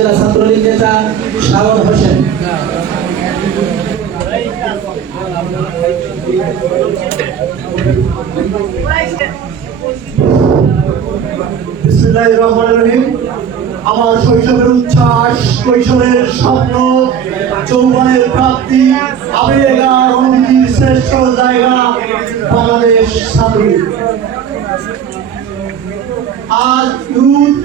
উপজেলা ছাত্রলীগ নেতা শাওন হোসেন। আমার শৈশবের উচ্ছ্বাস, কৈশোরের স্বপ্ন, যৌবনের প্রাপ্তি আবেগ আর অনুভূতির শ্রেষ্ঠ জায়গা বাংলাদেশ ছাত্রলীগ।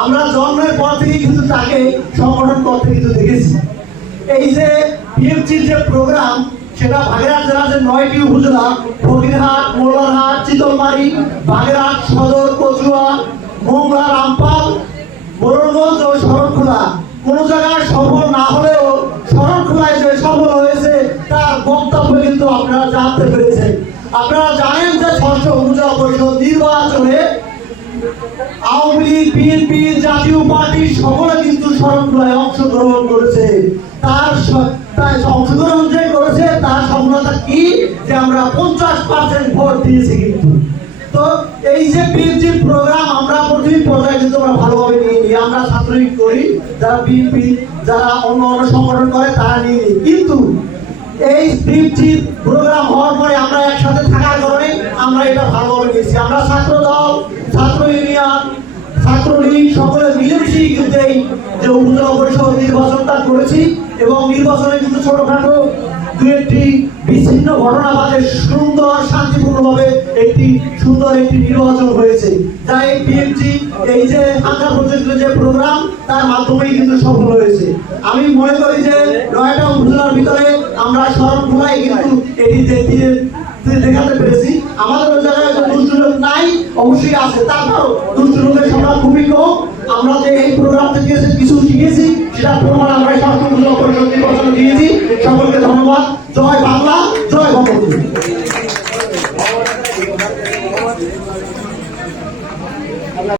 আমরা জন্মের পর থেকে কিন্তু তাকে সংগঠন করতে কিন্তু দেখেছি। এই যে বিএনপির যে প্রোগ্রাম সেটা বাগেরহাট জেলার যে নয়টি উপজেলা, ফকিরহাট, মোল্লারহাট, চিতলমারি, বাগেরহাট, সদর, কচুয়া, মোংলা, রামপাল, মোরলগঞ্জ ও শরণখোলা কোনো জায়গায় সফল না হলেও শরণখোলায় যে সফল হয়েছে, তার বক্তব্য কিন্তু আপনারা জানতে পেরেছেন। আপনারা জানেন যে ষষ্ঠ উপজেলা পরিষদ নির্বাচনে Awami League, BNP, Jatiya Party সকলে কিন্তু শরণখোলায় অংশগ্রহণ করেছে। তার অংশগ্রহণ যে করেছে, তার সফলতা কি? যে আমরা পঞ্চাশ পার্সেন্ট ভোট দিয়েছি কিন্তু। তো এই যে বিএনপি প্রোগ্রাম আমরা প্রতি পর্যায়ে কিন্তু আমরা ভালোভাবে নিয়ে নিই আমরা ছাত্রলীগ করি। যারা বিএনপি, যারা অন্য অন্য সংগঠন করে, তারা নিয়ে নিই। কিন্তু এই বিএনপি প্রোগ্রাম হওয়ার পরে আমরা একসাথে থাকার কারণে আমরা এটা ভালোভাবে নিয়েছি। আমরা ছাত্র সকলে মিলেমিশেই কিন্তু এই যে উপজেলা পরিষদ নির্বাচনটা করেছি এবং নির্বাচনে কিন্তু ছোটখাটো দু একটি বিচ্ছিন্ন ঘটনা বাদে সুন্দর শান্তিপূর্ণভাবে একটি সুন্দর একটি নির্বাচন হয়েছে। যা এই বিএনপি এই যে আঁকা পর্যন্ত যে প্রোগ্রাম তার মাধ্যমেই কিন্তু সফল হয়েছে। আমি মনে করি যে নয়টা উপজেলার ভিতরে আমরা স্মরণখোলায় কিন্তু এটি দেখতে পেরেছি। আমাদের জায়গায় যে দুষ্ট নাই, অবশ্যই আছে। তারপর দুষ্ট লোকের সংখ্যা খুবই কম বিশ্বাস প্রমাণ আমরা ষষ্ঠ উপজেলা পরিষদ নির্বাচনে দিয়েছি। সকলকে ধন্যবাদ। জয় বাংলা জয় বঙ্গবন্ধু।